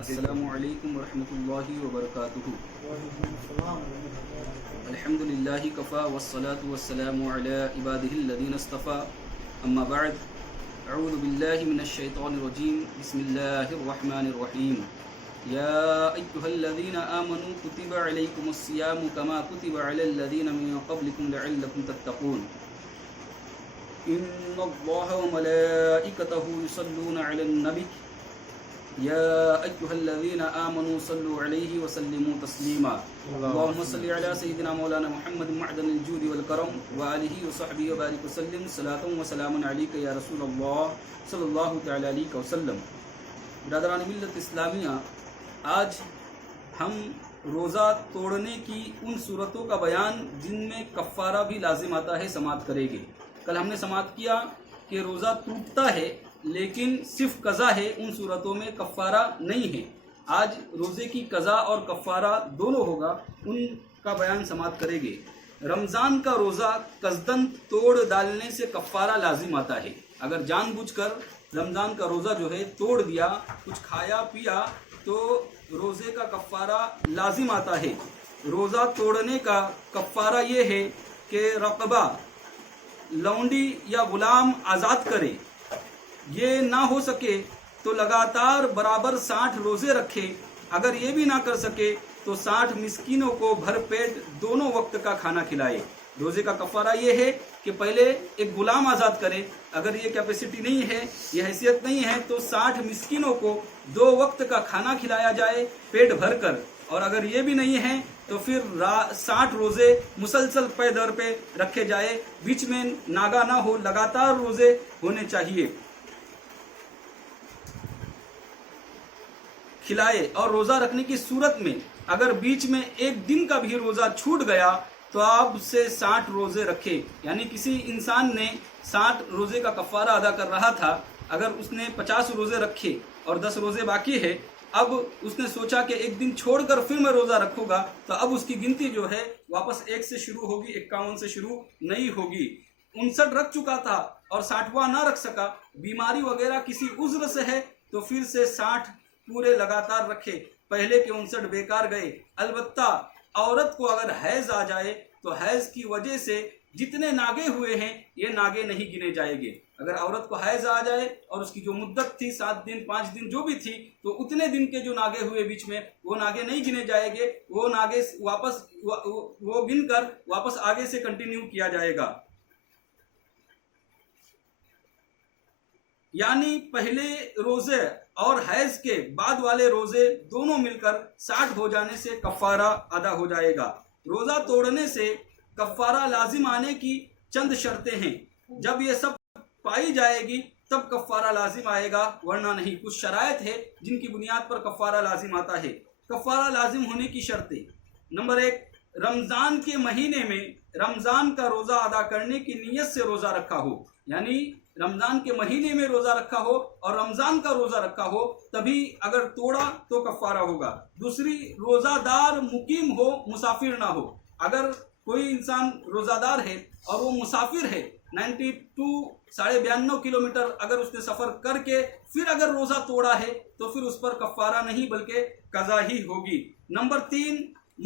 السلام علیکم ورحمۃ اللہ وبرکاتہ۔ الحمد للہ کفا والصلاة والسلام علی عبادہ الذین اصطفیٰ، اما بعد، اعوذ باللہ من الشیطان الرجیم، بسم اللہ الرحمن الرحیم۔ یا ایہا الذین آمنوا کتب علیکم الصیام کما کتب علی الذین من قبلکم لعلکم تتقون۔ ان اللہ وملائکتہ یصلون علی النبی یا ایہا الذین آمنوا صلوا علیہ وسلموا تسلیما۔ اللہم صلی علی سیدنا مولانا محمد معدن الجود والکرم وآلہ وصحبہ وبارک وسلم، صلاۃ وسلام علیک یا رسول اللہ صلی اللہ تعالی علیہ وسلم۔ برادران ملت اسلامیہ، آج ہم روزہ توڑنے کی ان صورتوں کا بیان جن میں کفارہ بھی لازم آتا ہے سماعت کریں گے۔ کل ہم نے سماعت کیا کہ روزہ ٹوٹتا ہے لیکن صرف قضا ہے، ان صورتوں میں کفارہ نہیں ہے۔ آج روزے کی قضا اور کفارہ دونوں ہوگا، ان کا بیان سماعت کریں گے۔ رمضان کا روزہ قصدن توڑ ڈالنے سے کفارہ لازم آتا ہے۔ اگر جان بوجھ کر رمضان کا روزہ جو ہے توڑ دیا، کچھ کھایا پیا، تو روزے کا کفارہ لازم آتا ہے۔ روزہ توڑنے کا کفارہ یہ ہے کہ رقبہ، لونڈی یا غلام آزاد کرے۔ یہ نہ ہو سکے تو لگاتار برابر 60 روزے رکھے۔ اگر یہ بھی نہ کر سکے تو 60 مسکینوں کو بھر پیٹ دونوں وقت کا کھانا کھلائے۔ روزے کا کفارہ یہ ہے کہ پہلے ایک غلام آزاد کرے۔ اگر یہ کیپیسٹی نہیں ہے، یہ حیثیت نہیں ہے، تو 60 مسکینوں کو 2 وقت کا کھانا کھلایا جائے پیٹ بھر کر۔ اور اگر یہ بھی نہیں ہے تو پھر 60 روزے مسلسل پے در پہ رکھے جائے، بیچ میں ناگا نہ ہو، لگاتار روزے ہونے چاہیے، کھلائے۔ اور روزہ رکھنے کی صورت میں اگر بیچ میں ایک دن کا بھی روزہ چھوٹ گیا تو آپ سے 60 روزے رکھے۔ یعنی کسی انسان نے 60 روزے کا کفارہ ادا کر رہا تھا، اگر اس نے 50 روزے رکھے اور 10 روزے باقی ہے، اب اس نے سوچا کہ ایک دن چھوڑ کر پھر میں روزہ رکھوں گا، تو اب اس کی گنتی جو ہے واپس 1 سے شروع ہوگی، 51 سے شروع نہیں ہوگی۔ 59 رکھ چکا تھا اور 60واں نہ رکھ سکا، بیماری وغیرہ کسی عذر سے ہے، تو پھر سے 60 پورے لگاتار رکھے۔ پہلے کے 59 بیکار گئے۔ البتہ عورت کو اگر حیض آ جائے تو حیض کی وجہ سے جتنے ناگے ہوئے ہیں یہ ناگے نہیں گنے جائیں گے۔ اگر عورت کو حیض آ جائے اور اس کی جو مدت تھی 7 دن 5 دن جو بھی تھی، تو اتنے دن کے جو ناگے ہوئے بیچ میں وہ ناگے نہیں گنے جائیں گے، وہ ناگے واپس وہ گن کر واپس آگے سے کنٹینیو کیا جائے گا۔ یعنی پہلے روزے اور حیض کے بعد والے روزے دونوں مل کر 60 ہو جانے سے کفارہ ادا ہو جائے گا۔ روزہ توڑنے سے کفارہ لازم آنے کی چند شرطیں ہیں۔ جب یہ سب پائی جائے گی تب کفارہ لازم آئے گا، ورنہ نہیں۔ کچھ شرائط ہے جن کی بنیاد پر کفارہ لازم آتا ہے۔ کفارہ لازم ہونے کی شرطیں: نمبر 1، رمضان کے مہینے میں رمضان کا روزہ ادا کرنے کی نیت سے روزہ رکھا ہو۔ یعنی رمضان کے مہینے میں روزہ رکھا ہو اور رمضان کا روزہ رکھا ہو، تبھی اگر توڑا تو کفارہ ہوگا۔ دوسری، روزہ دار مقیم ہو، مسافر نہ ہو۔ اگر کوئی انسان روزہ دار ہے اور وہ مسافر ہے، 92 کلومیٹر اگر اس نے سفر کر کے پھر اگر روزہ توڑا ہے تو پھر اس پر کفارہ نہیں بلکہ قضا ہی ہوگی۔ نمبر 3،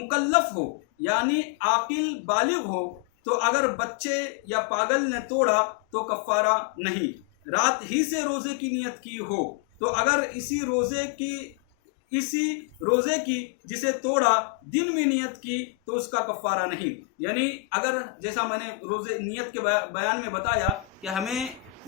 مکلف ہو، یعنی عاقل بالغ ہو۔ تو اگر بچے یا پاگل نے توڑا تو کفارہ نہیں۔ رات ہی سے روزے کی نیت کی ہو، تو اگر اسی روزے کی جسے توڑا دن میں نیت کی تو اس کا کفارہ نہیں۔ یعنی اگر جیسا میں نے روزے نیت کے بیان میں بتایا کہ ہمیں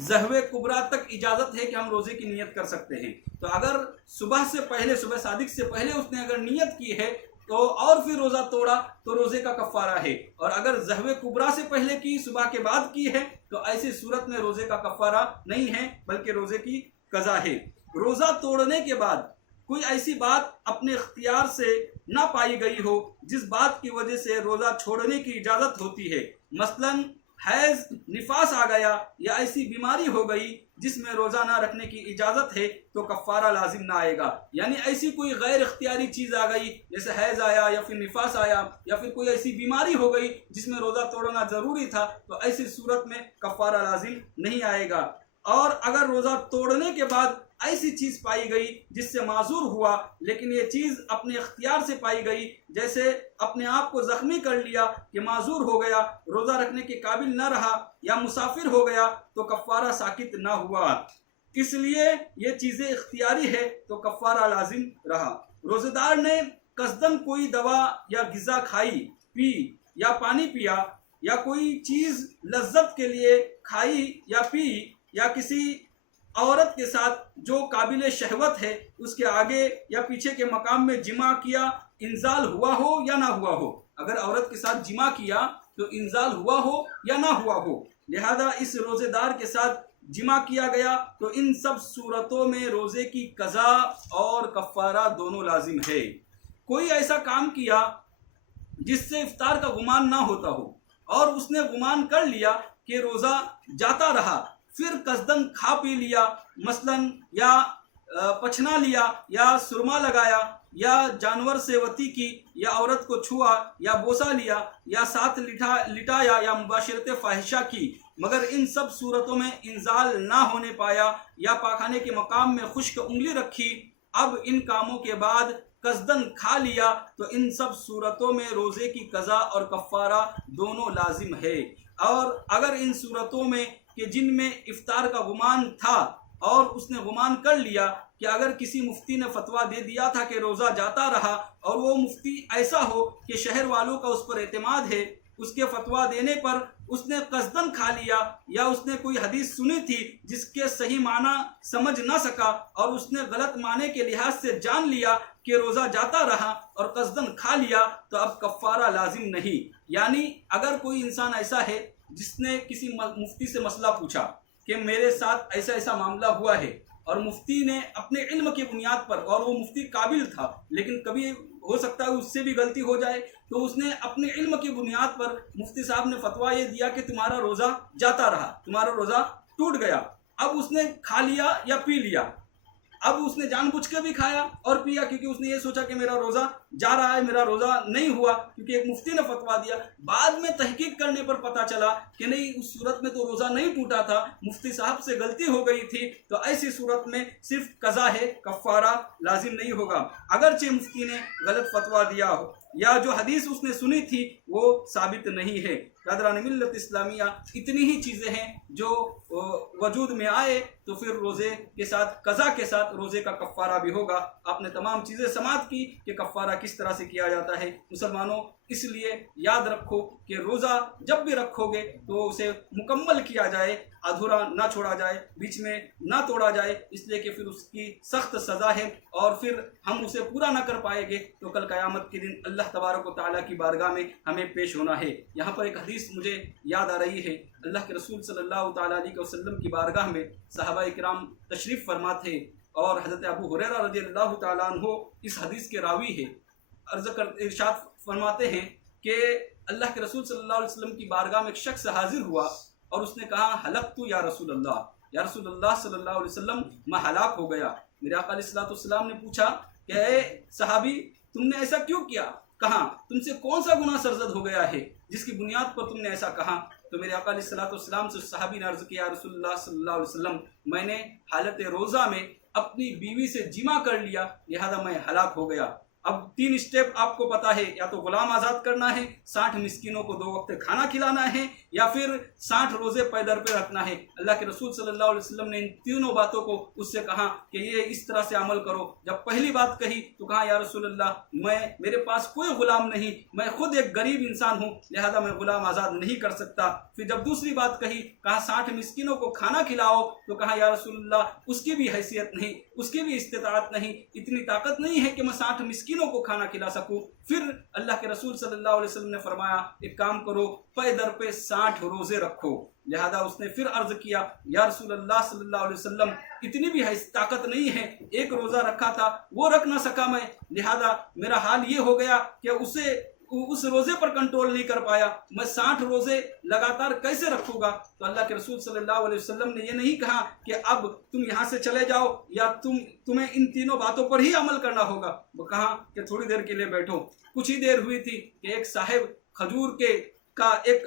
ظہر کبریٰ تک اجازت ہے کہ ہم روزے کی نیت کر سکتے ہیں، تو اگر صبح سے پہلے، صبح صادق سے پہلے اس نے اگر نیت کی ہے تو اور پھر روزہ توڑا تو روزے کا کفارہ ہے۔ اور اگر ظہر کبریٰ سے پہلے کی، صبح کے بعد کی ہے، تو ایسی صورت میں روزے کا کفارہ نہیں ہے بلکہ روزے کی قضا ہے۔ روزہ توڑنے کے بعد کوئی ایسی بات اپنے اختیار سے نہ پائی گئی ہو جس بات کی وجہ سے روزہ چھوڑنے کی اجازت ہوتی ہے، مثلاً حیض، نفاس آ گیا یا ایسی بیماری ہو گئی جس میں روزہ نہ رکھنے کی اجازت ہے، تو کفارہ لازم نہ آئے گا۔ یعنی ایسی کوئی غیر اختیاری چیز آ گئی، جیسے حیض آیا یا پھر نفاس آیا یا پھر کوئی ایسی بیماری ہو گئی جس میں روزہ توڑنا ضروری تھا، تو ایسی صورت میں کفارہ لازم نہیں آئے گا۔ اور اگر روزہ توڑنے کے بعد ایسی چیز پائی گئی جس سے معذور ہوا، لیکن یہ چیز اپنے اختیار سے پائی گئی، جیسے اپنے آپ کو زخمی کر لیا کہ معذور ہو گیا، روزہ رکھنے کے قابل نہ رہا، یا مسافر ہو گیا تو کفارہ ساقط نہ ہوا۔ اس لیے یہ چیزیں اختیاری ہے تو کفارہ لازم رہا۔ روزہ دار نے قصدن کوئی دوا یا غذا کھائی، پی یا پانی پیا، یا کوئی چیز لذت کے لیے کھائی یا پی، یا کسی عورت کے ساتھ جو قابل شہوت ہے اس کے آگے یا پیچھے کے مقام میں جمع کیا، انزال ہوا ہو یا نہ ہوا ہو۔ اگر عورت کے ساتھ جمع کیا تو انزال ہوا ہو یا نہ ہوا ہو، لہذا اس روزے دار کے ساتھ جمع کیا گیا تو ان سب صورتوں میں روزے کی قضا اور کفارہ دونوں لازم ہے۔ کوئی ایسا کام کیا جس سے افطار کا گمان نہ ہوتا ہو، اور اس نے گمان کر لیا کہ روزہ جاتا رہا، پھر قصدن کھا پی لیا، مثلا یا پچھنا لیا، یا سرما لگایا، یا جانور سے وطی کی، یا عورت کو چھوا یا بوسا لیا، یا ساتھ لٹایا، یا مباشرت فاحشہ کی، مگر ان سب صورتوں میں انزال نہ ہونے پایا، یا پاخانے کے مقام میں خشک انگلی رکھی، اب ان کاموں کے بعد قصدن کھا لیا تو ان سب صورتوں میں روزے کی قضا اور کفارہ دونوں لازم ہے۔ اور اگر ان صورتوں میں کہ جن میں افطار کا گمان تھا اور اس نے گمان کر لیا کہ اگر کسی مفتی نے فتویٰ دے دیا تھا کہ روزہ جاتا رہا، اور وہ مفتی ایسا ہو کہ شہر والوں کا اس پر اعتماد ہے، اس کے فتویٰ دینے پر اس نے قصدن کھا لیا، یا اس نے کوئی حدیث سنی تھی جس کے صحیح معنی سمجھ نہ سکا اور اس نے غلط معنی کے لحاظ سے جان لیا کہ روزہ جاتا رہا اور قصدن کھا لیا، تو اب کفارہ لازم نہیں۔ یعنی اگر کوئی انسان ایسا ہے جس نے کسی مفتی سے مسئلہ پوچھا کہ میرے ساتھ ایسا ایسا معاملہ ہوا ہے، اور مفتی نے اپنے علم کی بنیاد پر، اور وہ مفتی قابل تھا لیکن کبھی ہو سکتا ہے اس سے بھی غلطی ہو جائے، تو اس نے اپنے علم کی بنیاد پر مفتی صاحب نے فتویٰ یہ دیا کہ تمہارا روزہ جاتا رہا، تمہارا روزہ ٹوٹ گیا۔ اب اس نے کھا لیا یا پی لیا، اب اس نے جان بوجھ کے بھی کھایا اور پیا کیونکہ اس نے یہ سوچا کہ میرا روزہ جا رہا ہے، میرا روزہ نہیں ہوا کیونکہ ایک مفتی نے فتویٰ دیا۔ بعد میں تحقیق کرنے پر پتہ چلا کہ نہیں، اس صورت میں تو روزہ نہیں ٹوٹا تھا، مفتی صاحب سے غلطی ہو گئی تھی، تو ایسی صورت میں صرف قضا ہے، کفارہ لازم نہیں ہوگا، اگرچہ مفتی نے غلط فتویٰ دیا ہو یا جو حدیث اس نے سنی تھی وہ ثابت نہیں ہے۔ برادران ملت اسلامیہ، اتنی ہی چیزیں ہیں جو وجود میں آئے تو پھر روزے کے ساتھ، قضا کے ساتھ روزے کا کفارہ بھی ہوگا۔ آپ نے تمام چیزیں سماعت کی کہ کفارہ کس طرح سے کیا جاتا ہے۔ مسلمانوں، اس لیے یاد رکھو کہ روزہ جب بھی رکھو گے تو اسے مکمل کیا جائے، ادھورا نہ چھوڑا جائے، بیچ میں نہ توڑا جائے، اس لیے کہ پھر اس کی سخت سزا ہے، اور پھر ہم اسے پورا نہ کر پائیں گے تو کل قیامت کے دن اللہ تبارک و تعالیٰ کی بارگاہ میں ہمیں پیش ہونا ہے۔ یہاں پر ایک حدیث مجھے یاد آ رہی ہے، اللہ کے رسول صلی اللہ تعالیٰ علیہ وسلم کی بارگاہ میں صحابہ اکرام تشریف فرما تھے، اور حضرت ابو ہریرہ رضی اللہ تعالیٰ عنہ اس حدیث کے راوی ہے۔ ارشاد فرماتے ہیں کہ اللہ کے رسول صلی اللہ علیہ وسلم کی بارگاہ میں ایک شخص حاضر ہوا اور اس نے کہا، ہلکت یا رسول اللہ، یا رسول اللہ صلی اللہ علیہ وسلم، میں ہلاک ہو گیا۔ میرے آقا علیہ السلام نے پوچھا کہ اے صحابی، تم نے ایسا کیوں کیا؟ کہاں تم سے کون سا گناہ سرزد ہو گیا ہے جس کی بنیاد پر تم نے ایسا کہا؟ تو میرے آقا علیہ السلام سے صحابی نے عرض کیا، رسول اللہ صلی اللہ علیہ وسلم، میں نے حالت روزہ میں اپنی بیوی سے جمع کر لیا، لہذا میں ہلاک ہو گیا۔ اب 3 اسٹیپ آپ کو پتا ہے، یا تو غلام آزاد کرنا ہے، 60 مسکینوں کو 2 وقت کھانا کھلانا ہے، یا پھر 60 روزے پے در پہ رکھنا ہے۔ اللہ کے رسول صلی اللہ علیہ وسلم نے ان تینوں باتوں کو اس سے کہا کہ یہ اس طرح سے عمل کرو۔ جب پہلی بات کہی تو کہا، یا رسول اللہ، میرے پاس کوئی غلام نہیں، میں خود ایک غریب انسان ہوں، لہذا میں غلام آزاد نہیں کر سکتا۔ پھر جب دوسری بات کہی، کہا 60 مسکینوں کو کھانا کھلاؤ، تو کہا، یا رسول اللہ، اس کی بھی حیثیت نہیں، اس کی بھی استطاعت نہیں، اتنی طاقت نہیں ہے کہ میں 60 مسکینوں کو کھانا کھلا سکوں۔ پھر اللہ کے رسول صلی اللہ علیہ وسلم نے فرمایا، ایک کام کرو، پے در پہ 60 روزے رکھو۔ لہذا اس نے پھر عرض کیا، یا رسول اللہ صلی اللہ علیہ وسلم، اتنی بھی طاقت نہیں ہے، ایک روزہ رکھا تھا وہ رکھ نہ سکا میں، لہذا میرا حال یہ ہو گیا کہ اس روزے پر کنٹرول نہیں کر پایا، میں 60 روزے لگاتار کیسے رکھوں گا؟ تو اللہ کے رسول صلی اللہ علیہ وسلم نے یہ نہیں کہا کہ اب تم یہاں سے چلے جاؤ یا تمہیں ان تینوں باتوں پر ہی عمل کرنا ہوگا، وہ کہا کہ تھوڑی دیر کے لیے بیٹھو۔ کچھ ہی دیر ہوئی تھی کہ ایک صاحب کھجور کا ایک